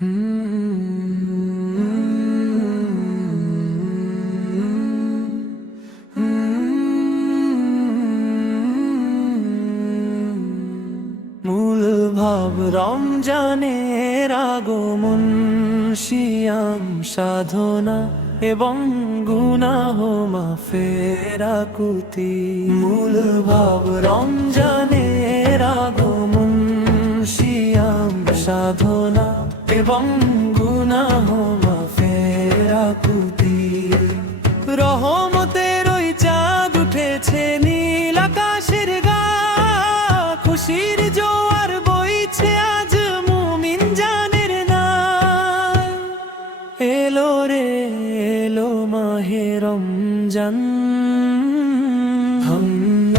মূল ভাব রমজানের আগমন, সিয়াম সাধনা এবং গুনাহ মাফের আকুতি। মূল ভাব রমজানের আগমন, সিয়াম সাধনা এবং গুনাহ মাফের আকুতি। রহমতের ওই চাঁদ উঠেছে নীল আকাশের গা, খুশির জোয়ার বইছে আজ মুমিন জানের না। এলো রে এলো মাহে রমজান, ধন্য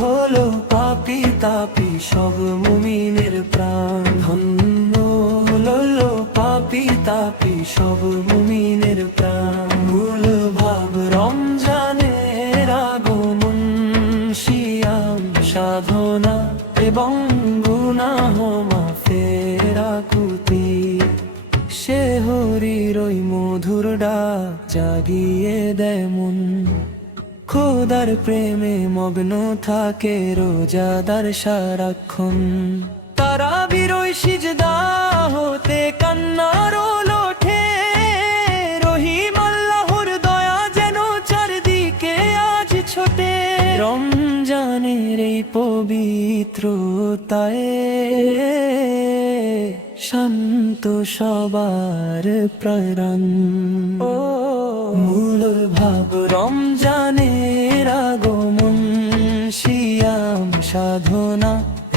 হলো পাপী তাপী সব মুমিনের প্রাণ। ধন্য হলো পাপী তাপী সব মুমিনের প্রাণ। মূল ভাব রমজানের আগমন, সিয়াম সাধনা এবং গুনাহ মাফের আকুতি। সেহরির ওই মধুর ডাক জাগিয়ে দেয় মন, খোদার প্রেমে মগ্ন থাকে রোজাদার সারাক্ষণ। তারাবির ওই সিজদা হতে কান্নার ওঠে, রহিম আল্লাহর দয়া যেন চারদিকে আজ ছোটে। রমজানের এই পবিত্রতায় শান্ত সবার প্রাণ। মূল ভাব রমজানের আগমন, সিয়াম সাধনা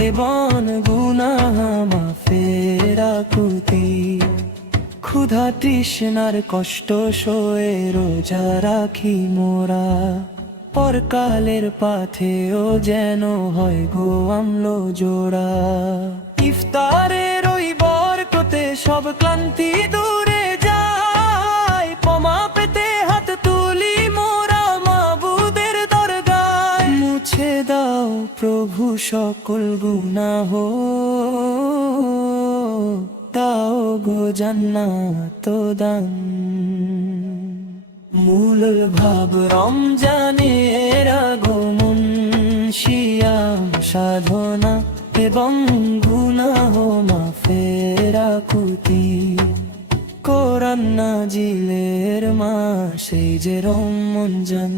এবং গুনাহ মাফের আকুতি। ক্ষুধা তৃষ্ণার কষ্ট সয়ে রোজা রাখি মোরা, পরকালের পাথেও যেন হয় গো আমলো জোড়া। ইফতারের ওই বরকতে সব ক্লান্তি দূরে যায়, ক্ষমা পেতে হাত তুলি মোরা মাবুদের দরগায়। মুছে দাও প্রভু সকল গুনাহ, দাও গো জান্নাত দান। মূল ভাব রমজানের আগমন, সিয়াম সাধনা এবং গুনাহ মাফের আকুতি। কোরআন নাজিলের মাস এই যে রমজান,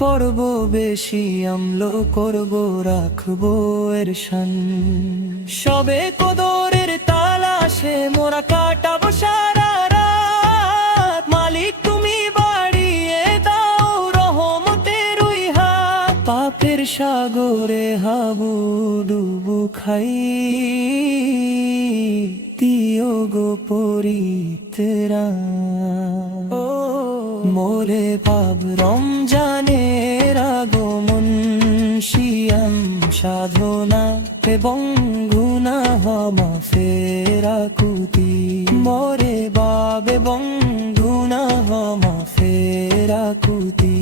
পড়ব বেশি আমলো করব রাখবো এর শান। সবে কদরের তালাশে মোরা কাটাবো সারা রাত, মালিক তুমি বাড়িয়ে দাও রহমতের ওই হাত। পাপের সাগরে হাবুডুবু খাই, দিও গো পরিত্রাণ। মোরে ভাব রমজানের আগমন, সিয়াম সাধনা এবং গুনাহ মাফের আকুতি। মোরে ভাব এবং গুনাহ মাফের আকুতি।